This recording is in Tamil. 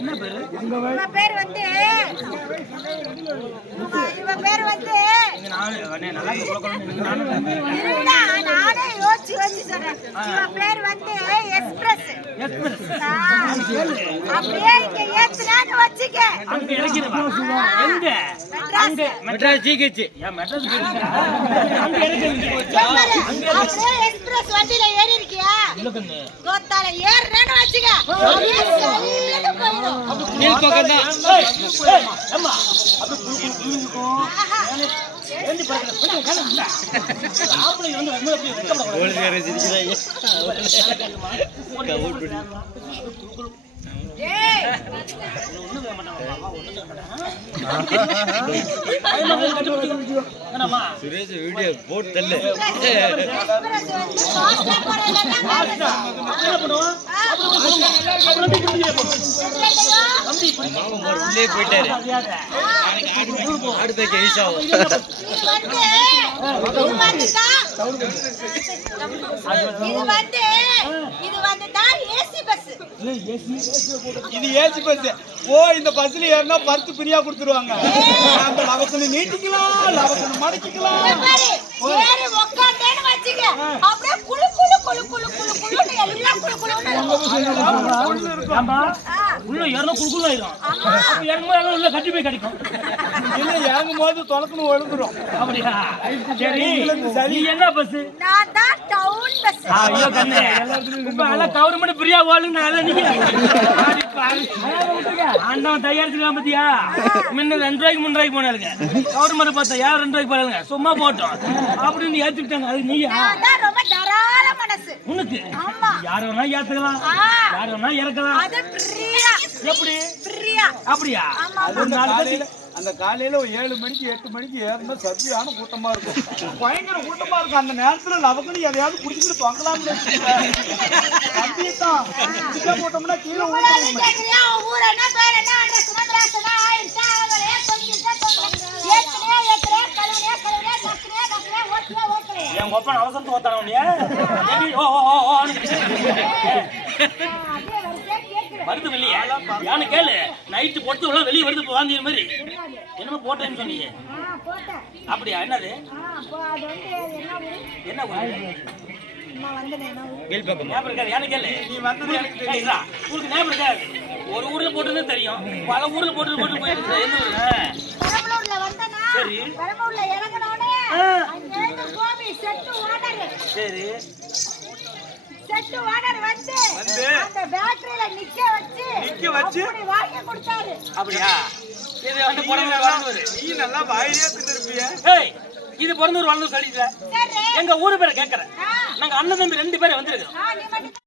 என்ன பேரு? உங்க பேர் வந்து இவ பேர் வந்து நானே யோசிச்சு சொல்றேன். இவ பேர் வந்து எக்ஸ்பிரஸ். அப்படியே இங்க ஏத்துறான்னு வச்சுக்க. அங்க இறக்கிடுவா. எங்க? அங்க மெட்ராஸ் ஜிஹெச். ஏன் மெட்ராஸ் அங்க இறக்குங்க. அப்படியே எக்ஸ்பிரஸ் வண்டில ஏறி இருக்கியா? இல்ல கண்ணு. கோத்தால ஏறறேன்னு வச்சுக்க. அப்படியே சல்லுன்னு போயிடும். நீல் பக்கம் தான். ஏய் அம்மா. அது ஏண்டி பறக்குற? கொஞ்சம் கால இல்ல. ஆம்பளை வந்து ரொம்ப அப்படியே வெக்கப்படக்கூடாது. போலீஸ்கார சிரிக்கிறாங்க. கவுட் பண்ணி. ஏய் ஒண்ணும் வேற மாட்டாங்க. ஒண்ணும் வேற மாட்டாங்க. என்னம்மா? சுரேஷ் வீடியோ போட் தள்ளு. எக்ஸ்பிரஸ் வந்து பாஸ்டா போறேன்னா என்ன பண்ணுவோம்? அப்புறம் திரும்பியே போறோம். மாமா உள்ளே போயிட்டாரு. ஆடு பேக்க ஈஸ் ஆகும். இது வந்து தான் ஏசி பஸ். இது ஏசி பஸ். ஓ இந்த பஸ்ல ஏறினா பருத்து பிரியா கொடுத்துருவாங்க. அந்த லவக்கனை நீட்டிக்கலாம், லவக்கனை மடக்கிக்கலாம். ஏறி உட்கார்ந்தேன்னு வச்சுக்க. அப்படியே குளு குளு குளு குளு குளு குளுன்னு எல்லாம் குளு குளுன்னு. ஆமா. உள்ள ஏறணும் குளுகுளு ஆயிரும். அப்ப ஏறும்போது உள்ள கட்டி போய் கடிக்கும். இல்ல இறங்கும் போது தொலைக்கணும் ஒழுங்குறோம். அப்படியா? சரி. நீ என்ன பஸ்? நான் தான் டவுன் பஸ். ஐயோ கண்ணே. இப்ப எல்லாம் கவர்மெண்ட் ஃப்ரீயா ஓடுங்க. அத நீங்க ஆடி பாரு. ஆண்டவன் தயாரிச்சுக்கலாம் பாத்தியா? முன்ன 2 ரூபாய்க்கு 3 ரூபாய்க்கு போனாலுங்க. கவர்மெண்ட் பார்த்தா யார் 2 ரூபாய்க்கு போறாங்க? சும்மா போட்டோம். அப்படின்னு ஏத்திட்டாங்க. அது நீயா? நான் தான் ரொம்ப தாராள மனசு. உனக்கு ஆமா. யார வேணா ஏத்துக்கலாம். யார வேணா இறக்கலாம். அது ஃப்ரீயா. எப்படி? ஃப்ரீயா. அப்படியா? அது ஒரு 4 பேர் அந்த காலையில ஒரு 7 மணிக்கு 8 மணிக்கு ஏறும்போது சத்தியான கூட்டமா இருக்கும். பயங்கர கூட்டமா இருக்கும். அந்த நேரத்துல லவக்கணி எதையாவது குடிச்சிட்டு தொங்கலாம்னு கண்டிப்பான். கூட்டம்னா கீழே ஊத்துறோம். கேக்குறியா? ஊர் என்ன பேர் என்ன அட்ரஸ் மദ്രാസனா ஆயிடுச்சா? அவரே கொஞ்சிட்டா ஏத்துறே ஏத்துறே கலரே கலரே சக்கரே சக்கரே ஓட்லே ஓட்லே. என் ஒப்பன் அவசரத்து ஓத்தானே நீ. ஓ ஓ ஓ வருது வெளியே. யானு கேளு. நைட்டு போட்டு உள்ள வெளியே வருது வாந்திய மாதிரி. என்னமோ போட்டேன்னு சொன்னீங்க. போட்டேன். அப்படியா? என்னது? அது வந்து என்ன ஊரு? நான் வந்தேன் என்ன ஊரு? மேல் பக்கம். ஞாபகம் இருக்காது. யானு கேளு. நீ வந்தது எனக்கு ஏய் இதா. உங்களுக்கு ஞாபகம் இருக்காது. ஒரு ஊர்ல போட்டுன்னு தெரியும். பல ஊர்ல போட்டு போயிருக்கு. என்ன ஊரு? பெரம்பலூர்ல வந்தனா. சரி. பெரம்பலூர்ல இறங்கனோனே அங்க இருந்து கோபி செட்டு ஓனர். சரி. செட்டு ஓனர் வந்து அந்த பேட்டரியில நிக்க வச்சு அப்படி வாங்கி கொடுத்தாரு. அப்படியா? இது வந்து பிறந்தூர். நீ நல்லா வாயிலே தின்னுருப்பிய. ஏய் இது பிறந்தூர் வளர்ந்தூர் சொல்லிட்டல. சரி. எங்க ஊரு பேரை கேக்குறேன். நாங்க அண்ணன் தம்பி 2 பேரும் வந்திருக்கோம். நீ மட்டும்